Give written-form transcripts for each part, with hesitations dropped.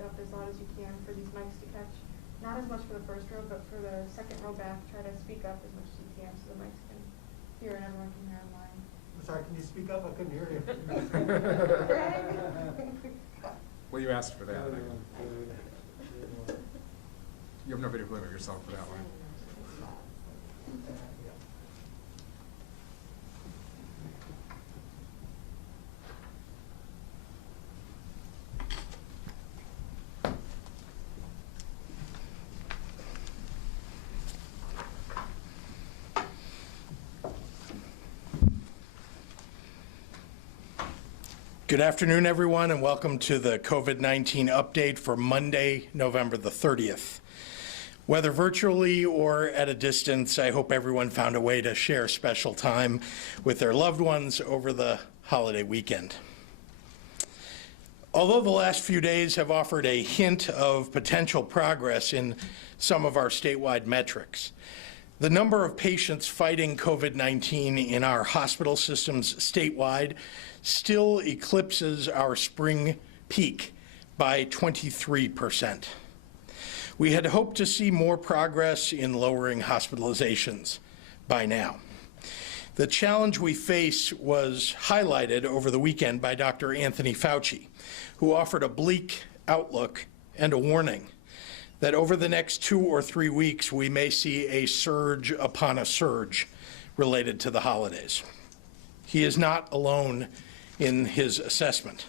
up as loud as you can for these mics to catch. Not as much for the first row, but for the second row back, try to speak up as much as you can so the mics can hear and everyone can hear online. Sorry, can you speak up? I couldn't hear you. Well, you asked for that. You have nobody to blame yourself for that one. Good afternoon, everyone, and welcome to the COVID-19 update for Monday, November the 30th. Whether virtually or at a distance, I hope everyone found a way to share special time with their loved ones over the holiday weekend. Although the last few days have offered a hint of potential progress in some of our statewide metrics, the number of patients fighting COVID-19 in our hospital systems statewide still eclipses our spring peak by 23%. We had hoped to see more progress in lowering hospitalizations by now. The challenge we face was highlighted over the weekend by Dr. Anthony Fauci, who offered a bleak outlook and a warning that over the next 2 or 3 weeks, we may see a surge upon a surge related to the holidays. He is not alone in his assessment.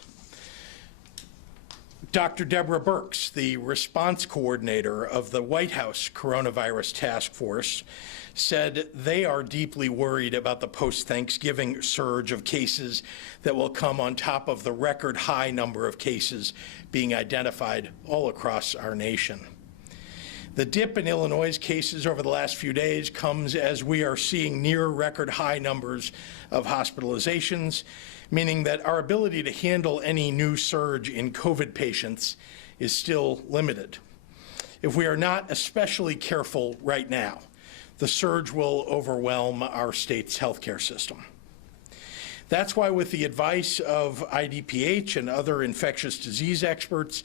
Dr. Deborah Birx, the response coordinator of the White House Coronavirus Task Force, said they are deeply worried about the post-Thanksgiving surge of cases that will come on top of the record high number of cases being identified all across our nation. The dip in Illinois' cases over the last few days comes as we are seeing near record high numbers of hospitalizations, meaning that our ability to handle any new surge in COVID patients is still limited. If we are not especially careful right now, the surge will overwhelm our state's healthcare system. That's why, with the advice of IDPH and other infectious disease experts,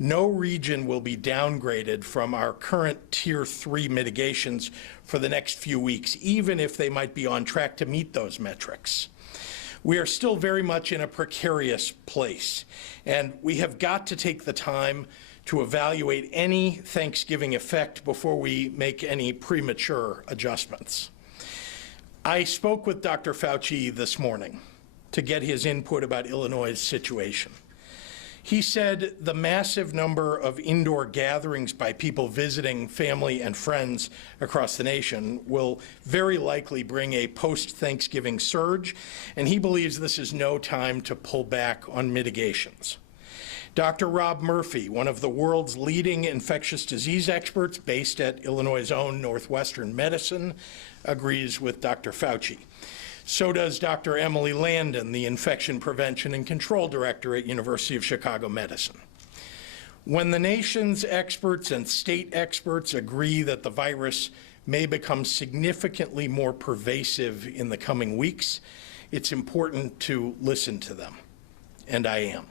no region will be downgraded from our current Tier 3 mitigations for the next few weeks, even if they might be on track to meet those metrics. We are still very much in a precarious place, and we have got to take the time to evaluate any Thanksgiving effect before we make any premature adjustments. I spoke with Dr. Fauci this morning to get his input about Illinois' situation. He said the massive number of indoor gatherings by people visiting family and friends across the nation will very likely bring a post-Thanksgiving surge, and he believes this is no time to pull back on mitigations. Dr. Rob Murphy, one of the world's leading infectious disease experts based at Illinois' own Northwestern Medicine, agrees with Dr. Fauci. So does Dr. Emily Landon, the Infection Prevention and Control Director at University of Chicago Medicine. When the nation's experts and state experts agree that the virus may become significantly more pervasive in the coming weeks, it's important to listen to them, and I am.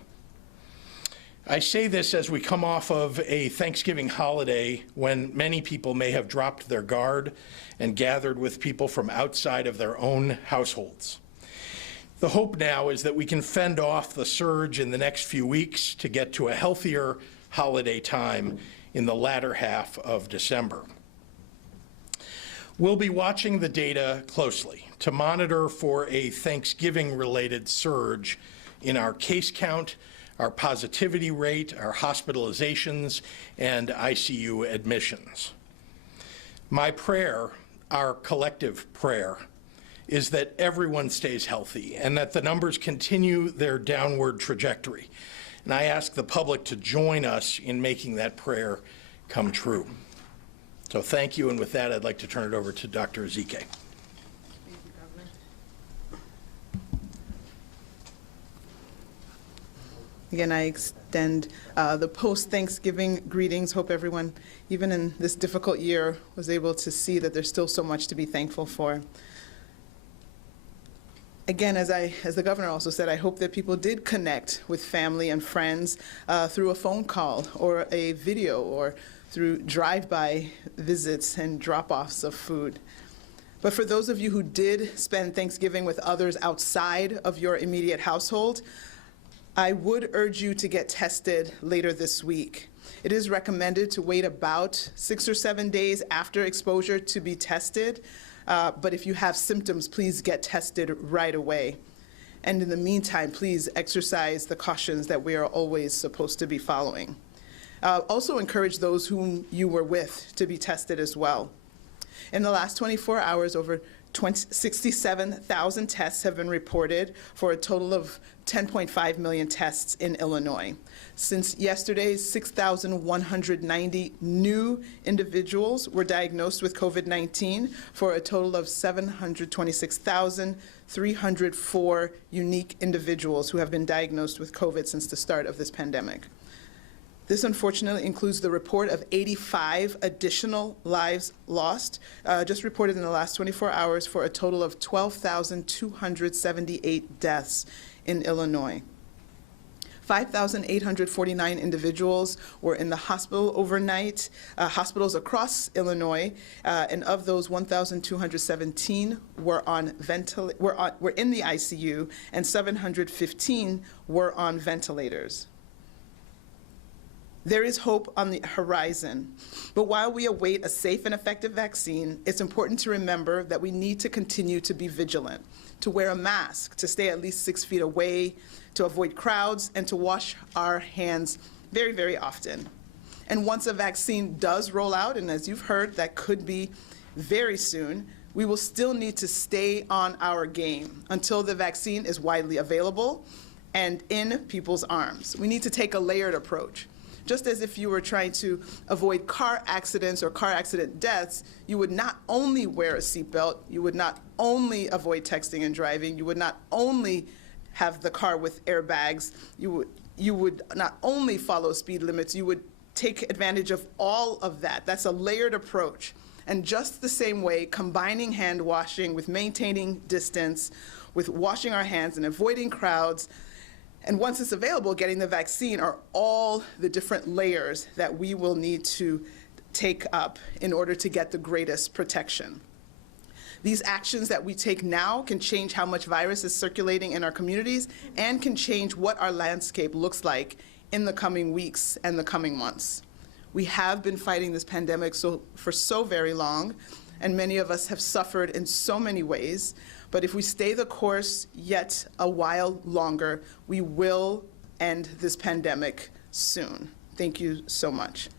I say this as we come off of a Thanksgiving holiday when many people may have dropped their guard and gathered with people from outside of their own households. The hope now is that we can fend off the surge in the next few weeks to get to a healthier holiday time in the latter half of December. We'll be watching the data closely to monitor for a Thanksgiving-related surge in our case count, our positivity rate, our hospitalizations, and ICU admissions. My prayer, our collective prayer, is that everyone stays healthy and that the numbers continue their downward trajectory. And I ask the public to join us in making that prayer come true. So thank you, and with that, I'd like to turn it over to Dr. Ezike. Again, I extend the post-Thanksgiving greetings. Hope everyone, even in this difficult year, was able to see that there's still so much to be thankful for. Again, as the governor also said, I hope that people did connect with family and friends through a phone call or a video or through drive-by visits and drop-offs of food. But for those of you who did spend Thanksgiving with others outside of your immediate household, I would urge you to get tested later this week. It is recommended to wait about 6 or 7 days after exposure to be tested. But if you have symptoms, please get tested right away. And in the meantime, please exercise the cautions that we are always supposed to be following. Also encourage those whom you were with to be tested as well. In the last 24 hours, over 67,000 tests have been reported for a total of 10.5 million tests in Illinois. Since yesterday, 6,190 new individuals were diagnosed with COVID-19 for a total of 726,304 unique individuals who have been diagnosed with COVID since the start of this pandemic. This unfortunately includes the report of 85 additional lives lost, just reported in the last 24 hours for a total of 12,278 deaths in Illinois. 5,849 individuals were in the hospital overnight, hospitals across Illinois, and of those, 1,217 were in the ICU, and 715 were on ventilators. There is hope on the horizon, but while we await a safe and effective vaccine, it's important to remember that we need to continue to be vigilant, to wear a mask, to stay at least 6 feet away, to avoid crowds, and to wash our hands very, very often. And once a vaccine does roll out, and as you've heard, that could be very soon, we will still need to stay on our game until the vaccine is widely available and in people's arms. We need to take a layered approach. Just as if you were trying to avoid car accidents or car accident deaths, you would not only wear a seatbelt, you would not only avoid texting and driving, you would not only have the car with airbags, you would not only follow speed limits, you would take advantage of all of that. That's a layered approach. And just the same way, combining hand washing with maintaining distance, with washing our hands and avoiding crowds, and once it's available, getting the vaccine are all the different layers that we will need to take up in order to get the greatest protection. These actions that we take now can change how much virus is circulating in our communities and can change what our landscape looks like in the coming weeks and the coming months. We have been fighting this pandemic for so very long, and many of us have suffered in so many ways. But if we stay the course yet a while longer, we will end this pandemic soon. Thank you so much.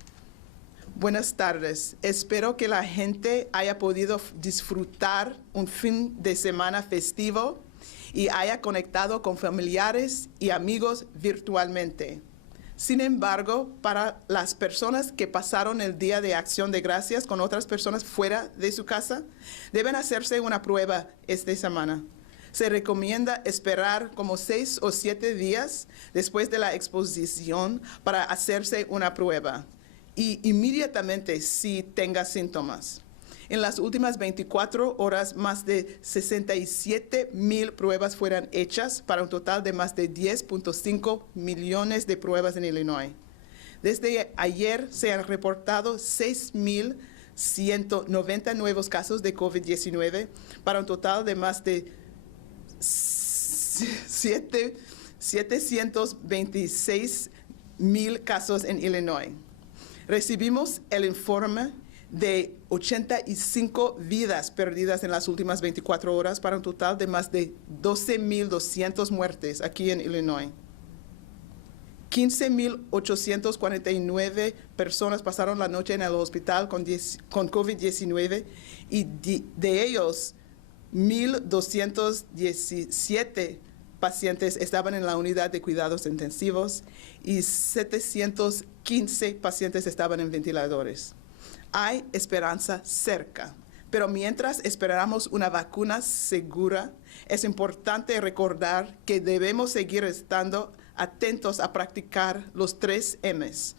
Buenas tardes. Espero que la gente haya podido disfrutar un fin de semana festivo y haya conectado con familiares y amigos virtualmente. Sin embargo, para las personas que pasaron el Día de Acción de Gracias con otras personas fuera de su casa, deben hacerse una prueba esta semana. Se recomienda esperar como 6 o 7 días después de la exposición para hacerse una prueba y inmediatamente si tenga síntomas. En las últimas 24 horas, más de 67,000 pruebas fueron hechas para un total de más de 10.5 millones de pruebas en Illinois. Desde ayer se han reportado 6,190 nuevos casos de COVID-19 para un total de más de 726,000 casos en Illinois. Recibimos el informe de 85 vidas perdidas en las últimas 24 horas para un total de más de 12,200 muertes aquí en Illinois. 15,849 personas pasaron la noche en el hospital con COVID-19 y de ellos 1,217 pacientes estaban en la unidad de cuidados intensivos y 715 pacientes estaban en ventiladores. Hay esperanza cerca, pero mientras esperamos una vacuna segura, es importante recordar que debemos seguir estando atentos a practicar los 3 M's.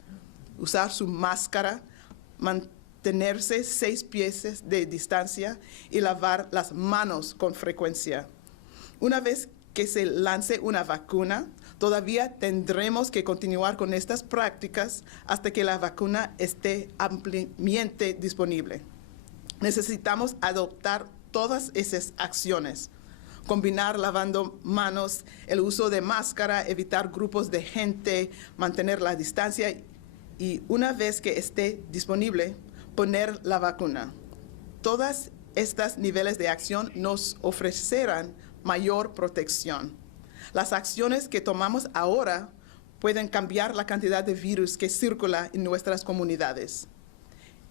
Usar su máscara, mantenerse 6 pies de distancia y lavar las manos con frecuencia. Una vez que se lance una vacuna, todavía tendremos que continuar con estas prácticas hasta que la vacuna esté ampliamente disponible. Necesitamos adoptar todas esas acciones. Combinar lavando manos, el uso de máscara, evitar grupos de gente, mantener la distancia y una vez que esté disponible, poner la vacuna. Todas estas niveles de acción nos ofrecerán mayor protección. Las acciones que tomamos ahora pueden cambiar la cantidad de virus que circula en nuestras comunidades.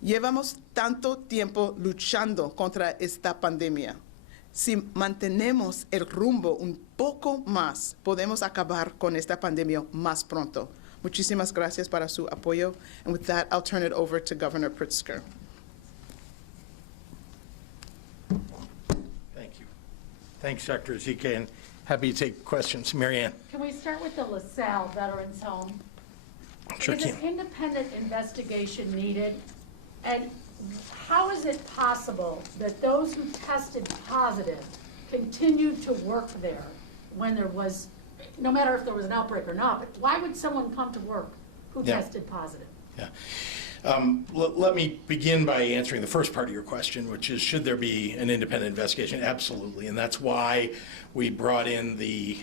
Llevamos tanto tiempo luchando contra esta pandemia. Si mantenemos el rumbo un poco más, podemos acabar con esta pandemia más pronto. Muchísimas gracias para su apoyo. And with that, I'll turn it over to Governor Pritzker. Thank you. Thanks, Dr. Ezike, and happy to take questions. Mary Ann. Can we start with the LaSalle Veterans Home? Sure Is can. an independent investigation needed? And how is it possible that those who tested positive continued to work there when there was, no matter if there was an outbreak or not, but why would someone come to work who Yeah. tested positive? Yeah. Let me begin by answering the first part of your question, which is, should there be an independent investigation? Absolutely, and that's why we brought in the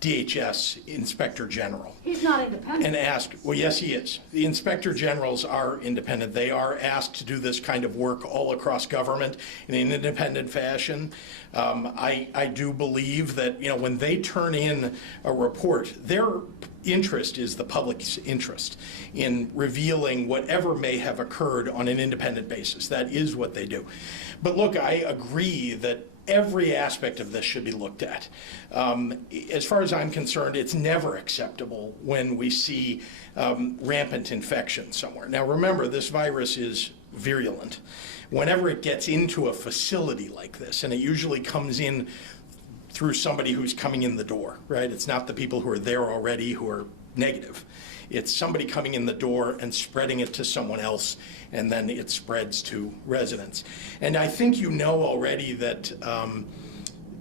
DHS Inspector General. He's not independent. And asked, well, yes, he is. The Inspector Generals are independent. They are asked to do this kind of work all across government in an independent fashion. I do believe that, when they turn in a report, their interest is the public's interest in revealing whatever may have occurred on an independent basis. That is what they do. But look, I agree that every aspect of this should be looked at. As far as I'm concerned, it's never acceptable when we see rampant infection somewhere. Now remember, this virus is virulent. Whenever it gets into a facility like this, and it usually comes in through somebody who's coming in the door, right? It's not the people who are there already who are negative. It's somebody coming in the door and spreading it to someone else, and then it spreads to residents. And I think you know already that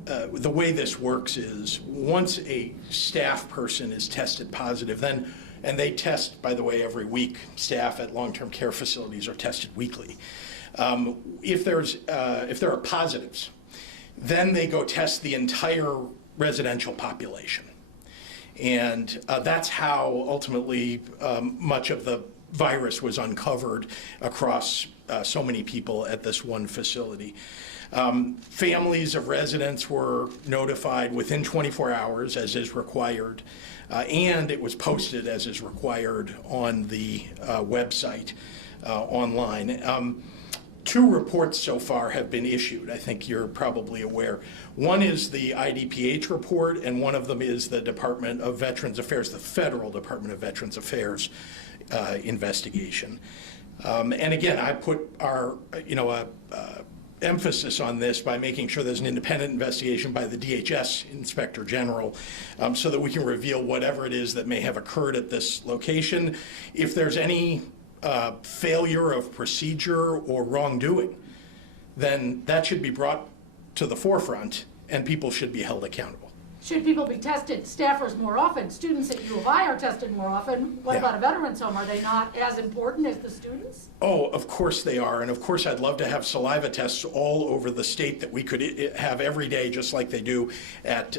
the way this works is once a staff person is tested positive, then, and they test, by the way, every week, staff at long-term care facilities are tested weekly. If there are positives, then they go test the entire residential population. And that's how ultimately much of the virus was uncovered across so many people at this one facility. Families of residents were notified within 24 hours, as is required, and it was posted as is required on the website online. 2 reports so far have been issued. I think you're probably aware. One is the IDPH report, and one of them is the Department of Veterans Affairs, the Federal Department of Veterans Affairs investigation. And again, I put our, emphasis on this by making sure there's an independent investigation by the DHS Inspector General so that we can reveal whatever it is that may have occurred at this location. If there's any failure of procedure or wrongdoing, then that should be brought to the forefront and people should be held accountable. Should people be tested, staffers more often? Students at U of I are tested more often. What Yeah. about a veterans home? Are they not as important as the students? Oh, of course they are. And of course, I'd love to have saliva tests all over the state that we could have every day, just like they do at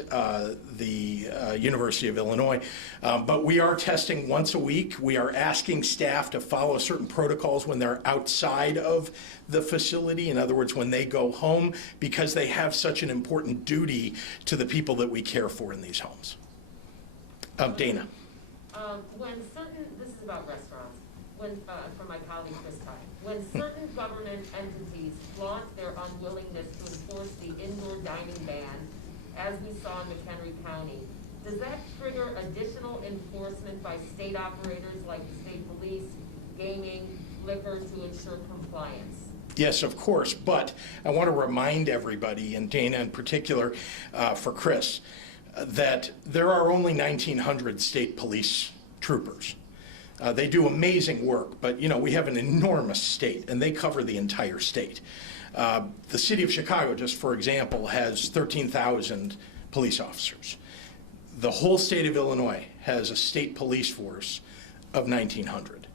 the University of Illinois. But we are testing once a week. We are asking staff to follow certain protocols when they're outside of the facility. In other words, when they go home, because they have such an important duty to the people that we care for in these homes. Dana. This is about restaurants, from my colleague Chris Tye. When certain government entities flaunt their unwillingness to enforce the indoor dining ban, as we saw in McHenry County, does that trigger additional enforcement by state operators like the state police, gaming, liquor to ensure compliance? Yes, of course, but I want to remind everybody, and Dana in particular, for Chris, that there are only 1,900 state police troopers. They do amazing work, but we have an enormous state, and they cover the entire state. The city of Chicago, just for example, has 13,000 police officers. The whole state of Illinois has a state police force of 1,900.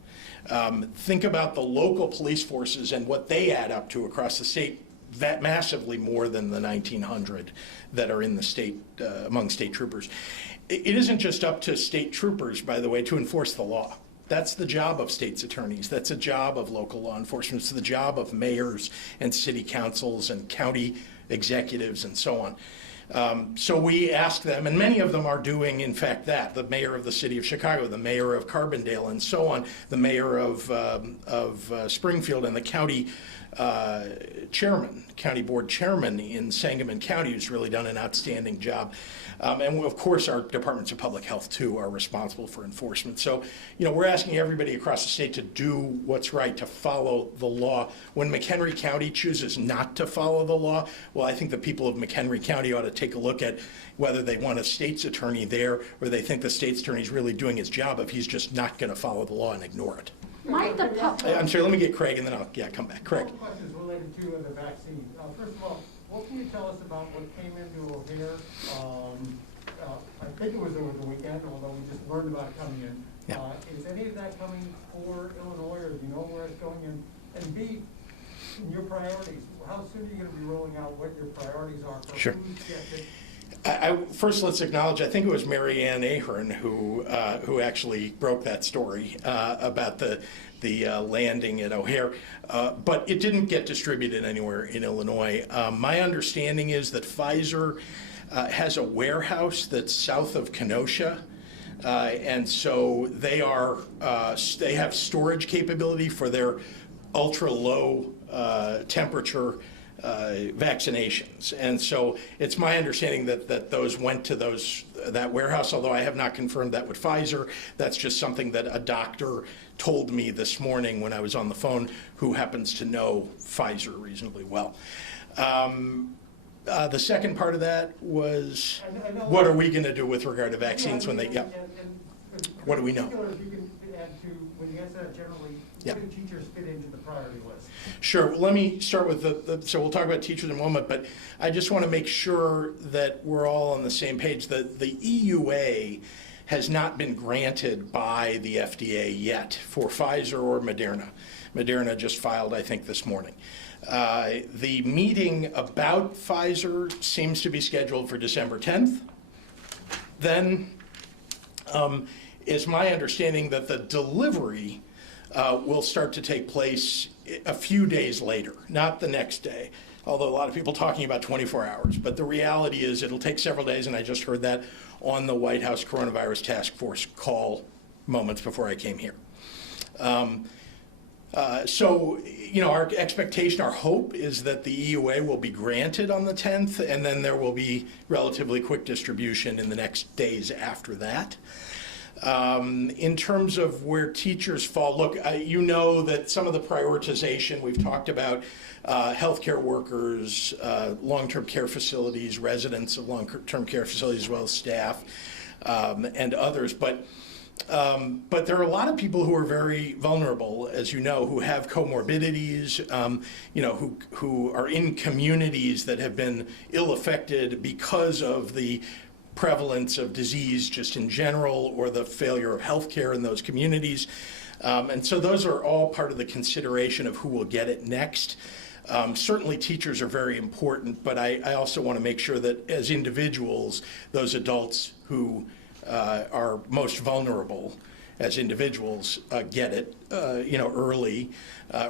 Think about the local police forces and what they add up to across the state, that massively more than the 1,900 that are in the state, among state troopers. It isn't just up to state troopers, by the way, to enforce the law. That's the job of state's attorneys. That's a job of local law enforcement. It's the job of mayors and city councils and county executives and so on. So we ask them, and many of them are doing, in fact, that. The mayor of the city of Chicago, the mayor of Carbondale, and so on, the mayor of Springfield, and the county county board chairman in Sangamon County, who's really done an outstanding job. And of course, our departments of public health, too, are responsible for enforcement. So, we're asking everybody across the state to do what's right, to follow the law. When McHenry County chooses not to follow the law, well, I think the people of McHenry County ought to take a look at whether they want a state's attorney there, or they think the state's attorney is really doing his job if he's just not going to follow the law and ignore it. Might the public... I'm sorry, let me get Craig, and then I'll come back. Craig. One question is related to the vaccine. First of all, what can you tell us about what came into O'Hare? I think it was over the weekend, although we just learned about it coming in. Yeah. Is any of that coming for Illinois, or do you know where it's going in? And B, your priorities. How soon are you going to be rolling out what your priorities are for Sure. food? First, let's acknowledge, I think it was Mary Ann Ahern who actually broke that story about the landing at O'Hare, but it didn't get distributed anywhere in Illinois. My understanding is that Pfizer has a warehouse that's south of Kenosha, and so they have storage capability for their ultra-low temperature vaccinations. And so it's my understanding that those went to that warehouse, although I have not confirmed that with Pfizer. That's just something that a doctor told me this morning when I was on the phone, who happens to know Pfizer reasonably well. The second part of that was, what are we going to do with regard to vaccines when they, yeah. What do we know? If you can add to, when you answer that generally, Yeah. what do teachers fit into the priority list? Sure. Well, let me start with so we'll talk about teachers in a moment, but I just want to make sure that we're all on the same page. The EUA has not been granted by the FDA yet for Pfizer or Moderna. Moderna just filed, I think, this morning. The meeting about Pfizer seems to be scheduled for December 10th. Then is my understanding that the delivery will start to take place a few days later, not the next day, although a lot of people talking about 24 hours. But the reality is it'll take several days, and I just heard that on the White House Coronavirus Task Force call moments before I came here. So, our expectation, our hope is that the EUA will be granted on the 10th, and then there will be relatively quick distribution in the next days after that. In terms of where teachers fall, look, you know that some of the prioritization we've talked about, healthcare workers, long-term care facilities, residents of long-term care facilities, as well as staff, and others. But there are a lot of people who are very vulnerable, as you know, who have comorbidities, who are in communities that have been ill-affected because of the prevalence of disease just in general, or the failure of healthcare in those communities. And so those are all part of the consideration of who will get it next. Certainly teachers are very important, but I also want to make sure that as individuals, those adults who are most vulnerable as individuals get it early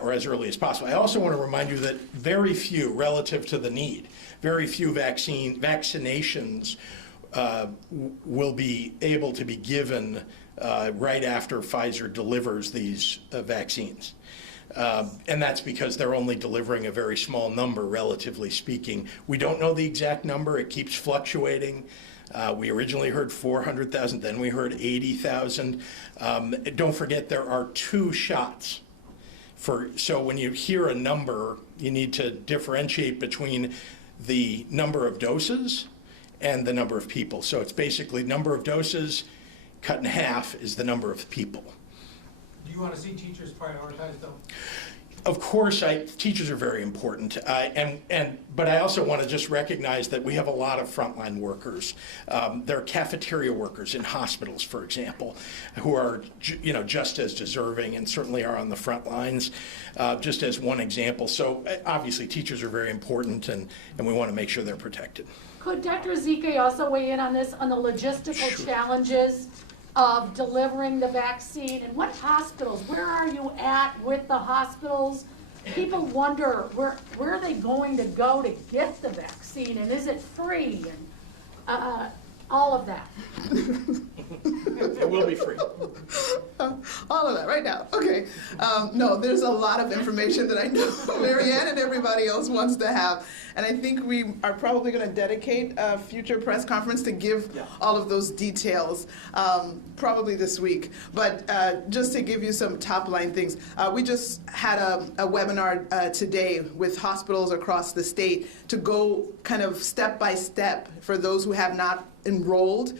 or as early as possible. I also want to remind you that very few, relative to the need, very few vaccinations will be able to be given right after Pfizer delivers these vaccines. And that's because they're only delivering a very small number, relatively speaking. We don't know the exact number. It keeps fluctuating. We originally heard 400,000, then we heard 80,000. Don't forget, there are 2 shots. So when you hear a number, you need to differentiate between the number of doses and the number of people. So it's basically number of doses cut in half is the number of people. Do you want to see teachers prioritized though? Of course, teachers are very important, but I also want to just recognize that we have a lot of frontline workers. There are cafeteria workers in hospitals, for example, who are just as deserving and certainly are on the front lines, just as one example. So obviously, teachers are very important, and we want to make sure they're protected. Could Dr. Ezike also weigh in on this, on the logistical challenges of delivering the vaccine? And what hospitals, where are you at with the hospitals? People wonder, where are they going to go to get the vaccine, and is it free, and all of that? It will be free. All of that right now. Okay. No, there's a lot of information that I know Marianne and everybody else wants to have. And I think we are probably going to dedicate a future press conference to give all of those details, probably this week. But just to give you some top line things, we just had a webinar today with hospitals across the state to go kind of step by step for those who have not enrolled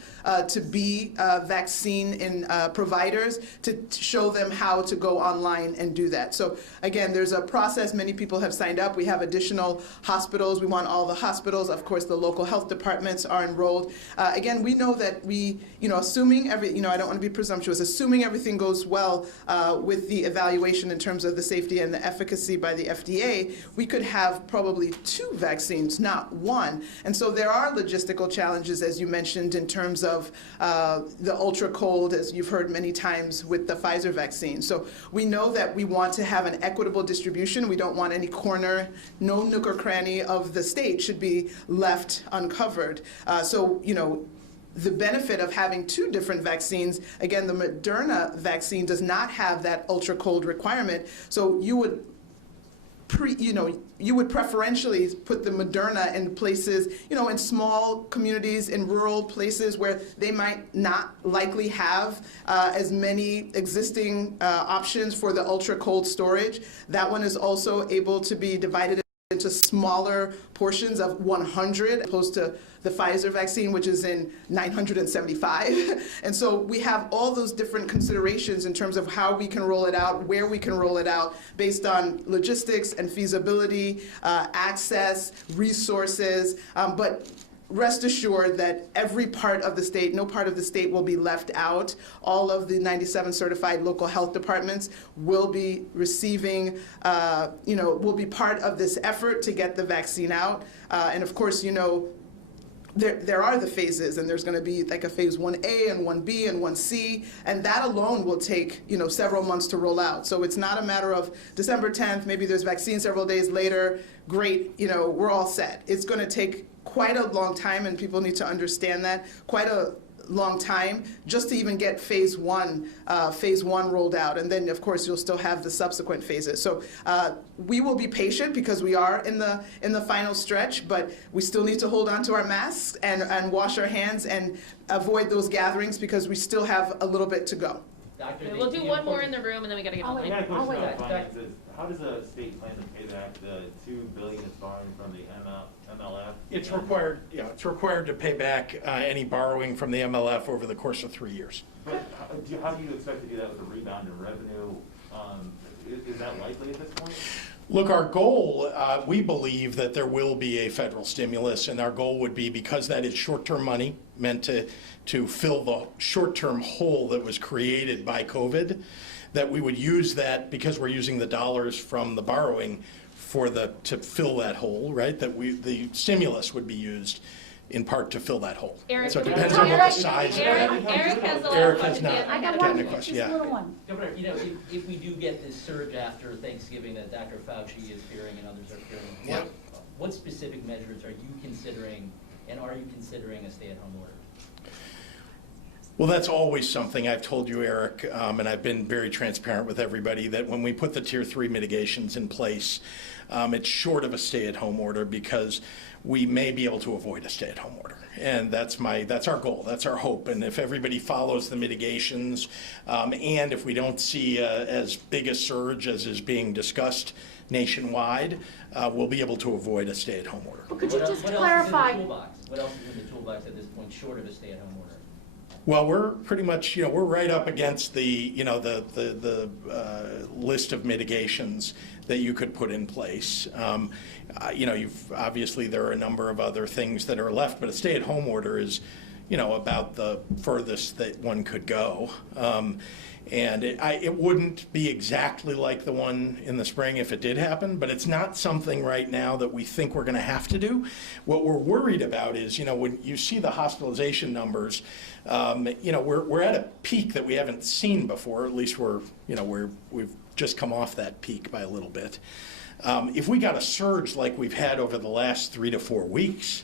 to be vaccine providers, to show them how to go online and do that. So again, there's a process. Many people have signed up. We have additional hospitals. We want all the hospitals. Of course, the local health departments are enrolled. Again, we know that assuming I don't want to be presumptuous, assuming everything goes well with the evaluation in terms of the safety and the efficacy by the FDA, we could have probably 2 vaccines, not 1. And so there are logistical challenges, as you mentioned, in terms of the ultra cold, as you've heard many times with the Pfizer vaccine. So we know that we want to have an equitable distribution. We don't want any corner, no nook or cranny of the state should be left uncovered. The benefit of having 2 different vaccines, again, the Moderna vaccine does not have that ultra cold requirement. So you would preferentially put the Moderna in places, in small communities, in rural places where they might not likely have as many existing options for the ultra cold storage. That one is also able to be divided into smaller portions of 100, opposed to the Pfizer vaccine, which is in 975. And so we have all those different considerations in terms of how we can roll it out, where we can roll it out, based on logistics and feasibility, access, resources, but rest assured that every part of the state, no part of the state will be left out. All of the 97 certified local health departments will be receiving, will be part of this effort to get the vaccine out. And of course, there are the phases, and there's going to be like a phase 1A and 1B and 1C, and that alone will take, several months to roll out. So it's not a matter of December 10th, maybe there's vaccine several days later, great, we're all set. It's going to take quite a long time, and people need to understand that, quite a long time just to even get phase one rolled out. And then, of course, you'll still have the subsequent phases. So we will be patient because we are in the final stretch, but we still need to hold on to our masks and wash our hands and avoid those gatherings because we still have a little bit to go. Doctor, We'll do one more in the room and then we gotta get I'll on. wait. I got a I'll question wait. about finances. How does the state plan to pay back the $2 billion it's borrowing from the MLF? It's required, it's required to pay back any borrowing from the MLF over the course of 3 years. But how do you expect to do that with a rebound in revenue? Is that likely at this point? Look, our goal, we believe that there will be a federal stimulus, and our goal would be, because that is short-term money meant to fill the short-term hole that was created by COVID, that we would use that, because we're using the dollars from the borrowing to fill that hole, right? That the stimulus would be used in part to fill that hole. Eric, So it can we- depends on what the size of it. Eric has the Eric last has question. not I got gotten one, a question, just a yeah. little one. Governor, if we do get this surge after Thanksgiving that Dr. Fauci is fearing and others are fearing, Yeah. what specific measures are you considering, and are you considering a stay-at-home order? Well, that's always something I've told you, Eric, and I've been very transparent with everybody, that when we put the Tier 3 mitigations in place, it's short of a stay-at-home order because we may be able to avoid a stay-at-home order. And that's our goal, that's our hope. And if everybody follows the mitigations, and if we don't see as big a surge as is being discussed nationwide, we'll be able to avoid a stay-at-home order. But could you just What clarify? else is in the toolbox? What else is in the toolbox at this point short of a stay-at-home order? Well, we're pretty much, we're right up against the list of mitigations that you could put in place. Obviously there are a number of other things that are left, but a stay-at-home order is, about the furthest that one could go. And it wouldn't be exactly like the one in the spring if it did happen, but it's not something right now that we think we're going to have to do. What we're worried about is, when you see the hospitalization numbers, we're at a peak that we haven't seen before. At least we've just come off that peak by a little bit. If we got a surge like we've had over the last 3 to 4 weeks,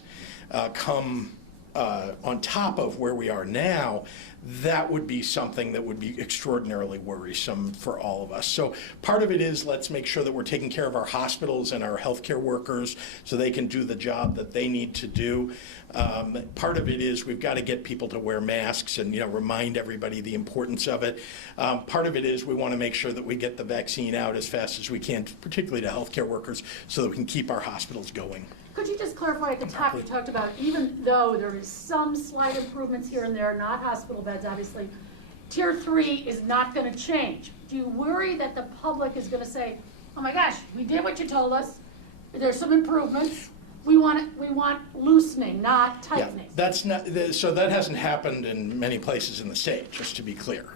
come on top of where we are now, that would be something that would be extraordinarily worrisome for all of us. So part of it is, let's make sure that we're taking care of our hospitals and our healthcare workers so they can do the job that they need to do. Part of it is we've got to get people to wear masks and remind everybody the importance of it. Part of it is we want to make sure that we get the vaccine out as fast as we can, particularly to healthcare workers, so that we can keep our hospitals going. Could you just clarify, at the top you talked about, even though there is some slight improvements here and there, not hospital beds obviously, Tier 3 is not going to change. Do you worry that the public is going to say, oh my gosh, we did what you told us, there's some improvements, we want loosening, not tightening? Yeah, that's not, so that hasn't happened in many places in the state, just to be clear.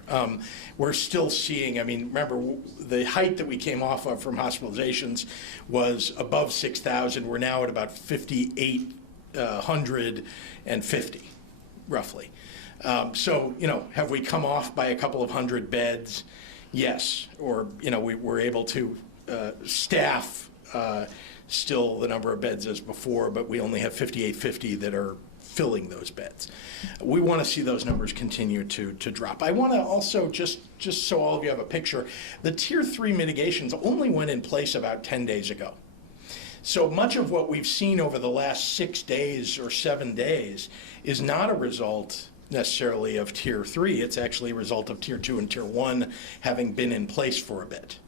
We're still seeing, remember, the height that we came off of from hospitalizations was above 6,000. We're now at about 5,850, roughly. So, have we come off by a couple of hundred beds? Yes. Or, we're able to staff still the number of beds as before, but we only have 5,850 that are filling those beds. We want to see those numbers continue to drop. I want to also, just so all of you have a picture, the Tier 3 mitigations only went in place about 10 days ago. So much of what we've seen over the last 6 days or 7 days is not a result necessarily of Tier 3. It's actually a result of Tier 2 and Tier 1 having been in place for a bit.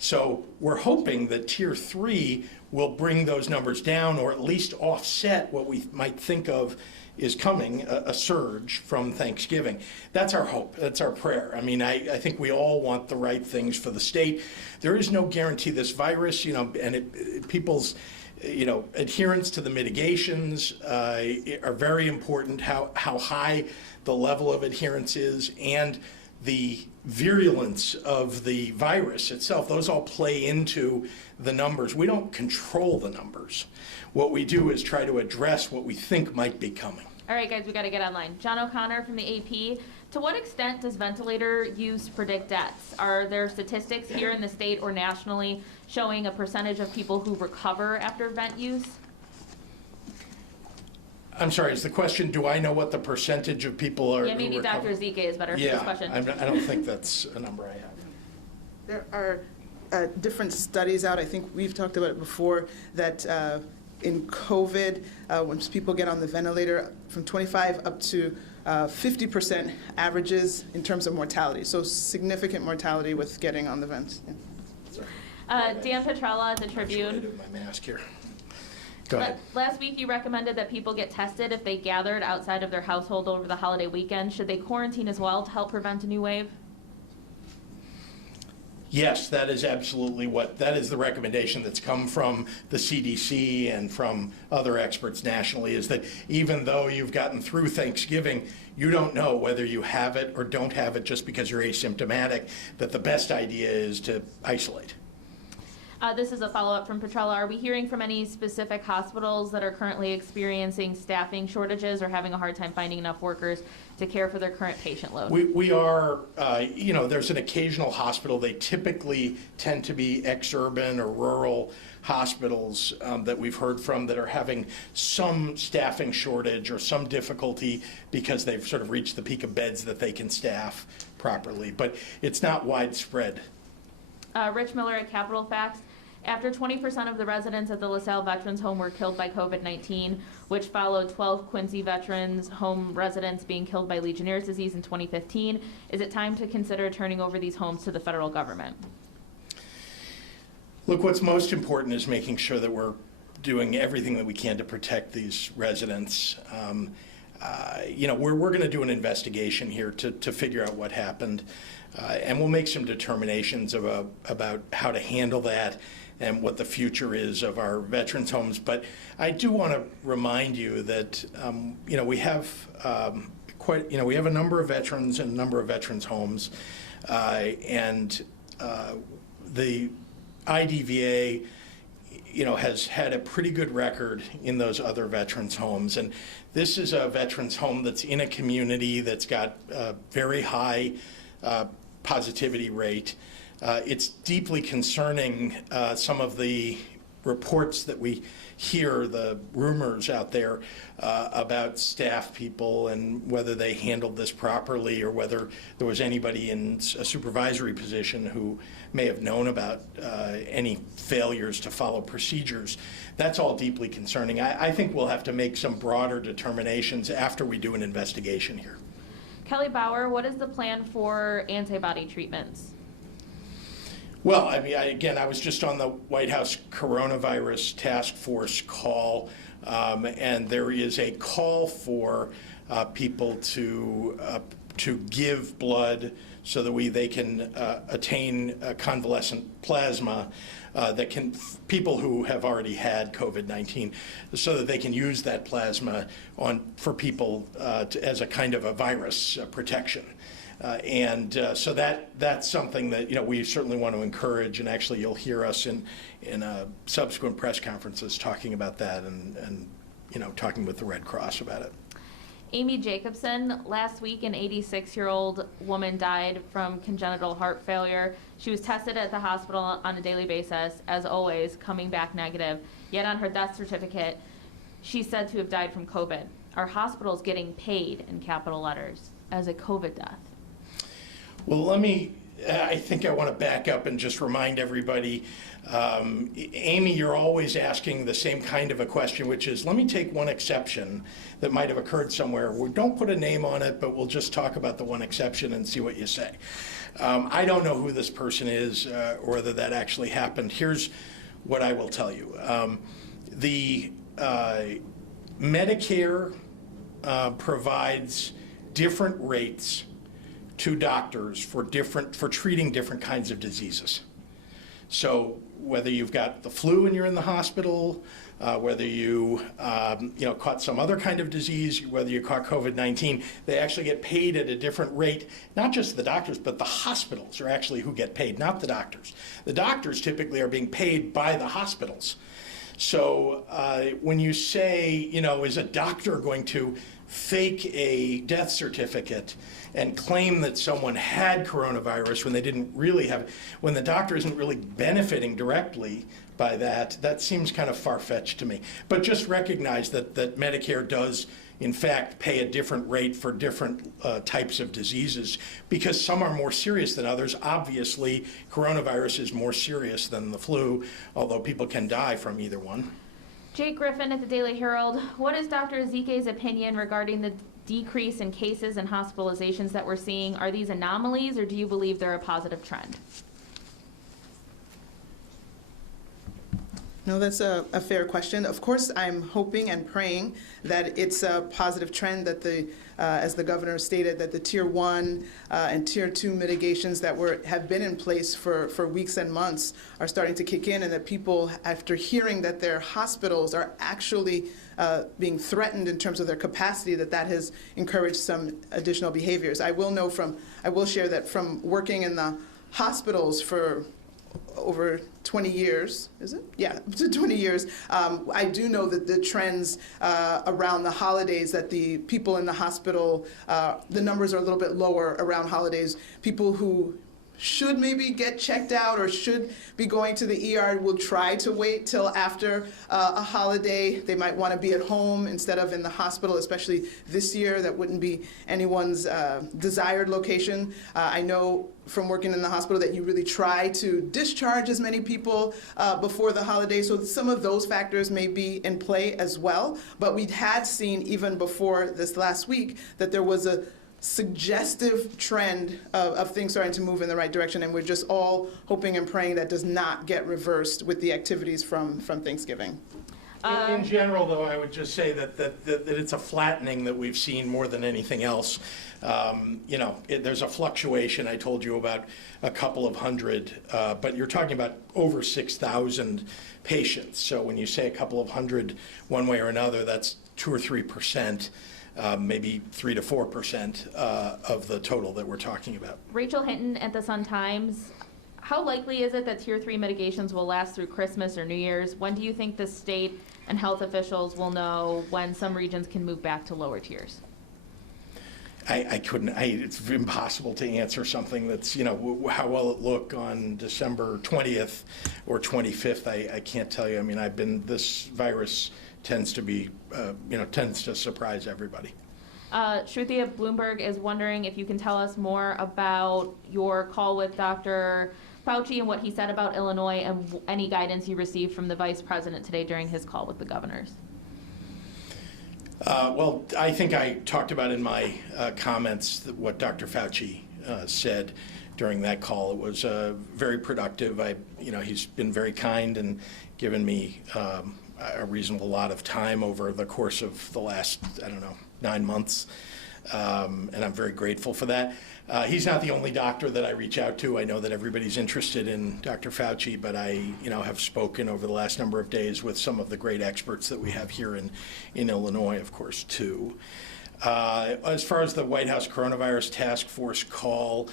So we're hoping that Tier 3 will bring those numbers down, or at least offset what we might think of is coming, a surge from Thanksgiving. That's our hope. That's our prayer. I think we all want the right things for the state. There is no guarantee this virus, and people's adherence to the mitigations are very important, how high the level of adherence is, and the virulence of the virus itself. Those all play into the numbers. We don't control the numbers. What we do is try to address what we think might be coming. All right, guys, we got to get online. John O'Connor from the AP. To what extent does ventilator use predict deaths? Are there statistics here in the state or nationally showing a percentage of people who recover after vent use? I'm sorry, is the question, do I know what the percentage of people are? Yeah, maybe Dr. Zike is better for this question. I don't think that's a number I have. There are different studies out, I think we've talked about it before, that in COVID, when people get on the ventilator, from 25 up to 50% averages in terms of mortality. So significant mortality with getting on the vents. Yeah. Dan Petrella at the Tribune. I do my mask here. Go ahead. Last week you recommended that people get tested if they gathered outside of their household over the holiday weekend. Should they quarantine as well to help prevent a new wave? Yes, that is absolutely that is the recommendation that's come from the CDC and from other experts nationally, is that even though you've gotten through Thanksgiving, you don't know whether you have it or don't have it just because you're asymptomatic, that the best idea is to isolate. This is a follow-up from Petrella. Are we hearing from any specific hospitals that are currently experiencing staffing shortages or having a hard time finding enough workers to care for their current patient load? We are, there's an occasional hospital. They typically tend to be ex-urban or rural hospitals that we've heard from that are having some staffing shortage or some difficulty because they've sort of reached the peak of beds that they can staff properly. But it's not widespread. Rich Miller at Capital Facts. After 20% of the residents at the LaSalle Veterans Home were killed by COVID-19, which followed 12 Quincy Veterans Home residents being killed by Legionnaire's disease in 2015, is it time to consider turning over these homes to the federal government? Look, what's most important is making sure that we're doing everything that we can to protect these residents. we're going to do an investigation here to figure out what happened, and we'll make some determinations about how to handle that and what the future is of our veterans homes. But I do want to remind you that we have we have a number of veterans and a number of veterans homes, and the IDVA has had a pretty good record in those other veterans homes. And this is a veterans home that's in a community that's got a very high positivity rate. It's deeply concerning, some of the reports that we hear, the rumors out there about staff people and whether they handled this properly, or whether there was anybody in a supervisory position who may have known about any failures to follow procedures. That's all deeply concerning. I think we'll have to make some broader determinations after we do an investigation here. Kelly Bauer, what is the plan for antibody treatments? Well, I mean, I was just on the White House Coronavirus Task Force call, and there is a call for people to give blood so that they can attain convalescent plasma that can, people who have already had COVID-19, so that they can use that plasma for people as a kind of a virus protection. So that's something that we certainly want to encourage, and actually you'll hear us in subsequent press conferences talking about that, and talking with the Red Cross about it. Amy Jacobson, last week an 86-year-old woman died from congenital heart failure. She was tested at the hospital on a daily basis, as always, coming back negative. Yet on her death certificate, she's said to have died from COVID. Our hospital's getting paid, in capital letters, as a COVID death. Well, I think I want to back up and just remind everybody, Amy, you're always asking the same kind of a question, which is, let me take one exception that might have occurred somewhere. We don't put a name on it, but we'll just talk about the one exception and see what you say. I don't know who this person is or whether that actually happened. Here's what I will tell you. The Medicare provides different rates to doctors for treating different kinds of diseases. So whether you've got the flu and you're in the hospital, whether you caught some other kind of disease, whether you caught COVID-19, they actually get paid at a different rate. Not just the doctors, but the hospitals are actually who get paid, not the doctors. The doctors typically are being paid by the hospitals. So when you say, is a doctor going to fake a death certificate and claim that someone had coronavirus when they didn't really have it, when the doctor isn't really benefiting directly by that seems kind of far-fetched to me. But just recognize that Medicare does, in fact, pay a different rate for different types of diseases, because some are more serious than others. Obviously, coronavirus is more serious than the flu, although people can die from either one. Jake Griffin at the Daily Herald. What is Dr. Ezike's opinion regarding the decrease in cases and hospitalizations that we're seeing? Are these anomalies, or do you believe they're a positive trend? No, that's a fair question. Of course, I'm hoping and praying that it's a positive trend, that as the governor stated, that the Tier 1 and Tier 2 mitigations that have been in place for weeks and months are starting to kick in, and that people, after hearing that their hospitals are actually being threatened in terms of their capacity, that has encouraged some additional behaviors. I will share that from working in the hospitals for over 20 years, is it? Yeah, 20 years. I do know that the trends around the holidays, that the people in the hospital, the numbers are a little bit lower around holidays. People who should maybe get checked out or should be going to the ER will try to wait till after a holiday. They might want to be at home instead of in the hospital, especially this year. That wouldn't be anyone's desired location. I know from working in the hospital that you really try to discharge as many people before the holiday. So some of those factors may be in play as well. But we had seen even before this last week that there was a suggestive trend of things starting to move in the right direction, and we're just all hoping and praying that does not get reversed with the activities from Thanksgiving. In general, though, I would just say that it's a flattening that we've seen more than anything else. You know, there's a fluctuation. I told you about a couple of hundred, but you're talking about over 6,000 patients. So when you say a couple of hundred one way or another, that's 2 or 3%, maybe 3 to 4% of the total that we're talking about. Rachel Hinton at the Sun-Times, how likely is it that Tier 3 mitigations will last through Christmas or New Year's? When do you think the state and health officials will know when some regions can move back to lower tiers? It's impossible to answer something that's, you know, how will it look on December 20th or 25th? I can't tell you. I mean, this virus tends to be, tends to surprise everybody. Shruti of Bloomberg is wondering if you can tell us more about your call with Dr. Fauci and what he said about Illinois and any guidance you received from the vice president today during his call with the governors. Well, I think I talked about in my comments what Dr. Fauci said during that call. It was very productive. He's been very kind and given me a reasonable lot of time over the course of the last, 9 months, and I'm very grateful for that. He's not the only doctor that I reach out to. I know that everybody's interested in Dr. Fauci, but I, have spoken over the last number of days with some of the great experts that we have here in Illinois, of course, too. As far as the White House Coronavirus Task Force call,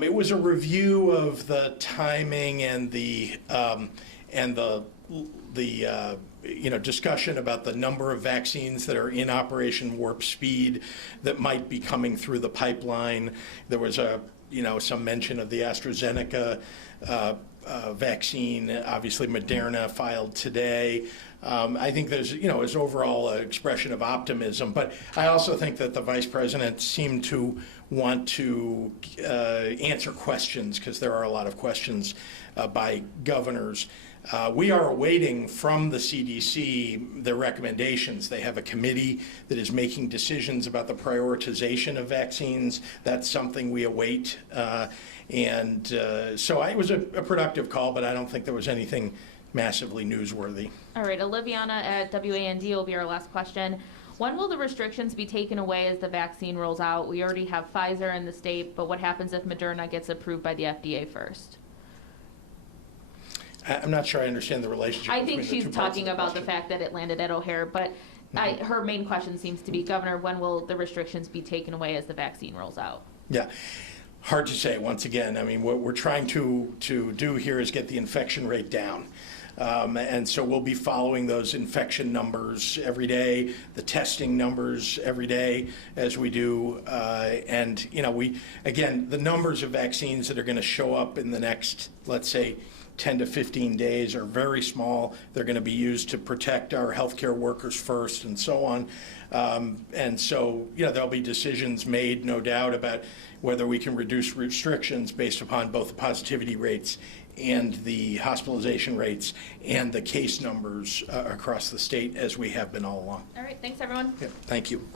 it was a review of the timing and the discussion about the number of vaccines that are in Operation Warp Speed that might be coming through the pipeline. There was some mention of the AstraZeneca vaccine. Obviously, Moderna filed today. I think there's overall an expression of optimism, but I also think that the vice president seemed to want to answer questions, because there are a lot of questions by governors. We are awaiting from the CDC the recommendations. They have a committee that is making decisions about the prioritization of vaccines. That's something we await. So it was a productive call, but I don't think there was anything massively newsworthy. All right, Oliviana at WAND will be our last question. When will the restrictions be taken away as the vaccine rolls out? We already have Pfizer in the state, but what happens if Moderna gets approved by the FDA first? I'm not sure I understand the relationship. I think she's talking about the fact that it landed at O'Hare, but her main question seems to be, Governor, when will the restrictions be taken away as the vaccine rolls out? Yeah, hard to say. Once again, what we're trying to do here is get the infection rate down. And so we'll be following those infection numbers every day, the testing numbers every day as we do. The numbers of vaccines that are going to show up in the next, let's say, 10 to 15 days are very small. They're going to be used to protect our healthcare workers first and so on. There'll be decisions made, no doubt, about whether we can reduce restrictions based upon both the positivity rates and the hospitalization rates and the case numbers across the state, as we have been all along. All right, thanks everyone. Yeah, thank you.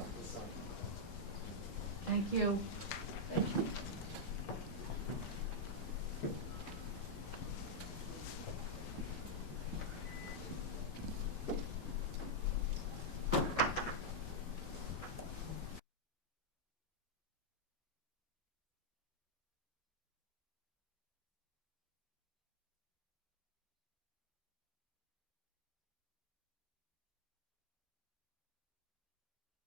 Thank you.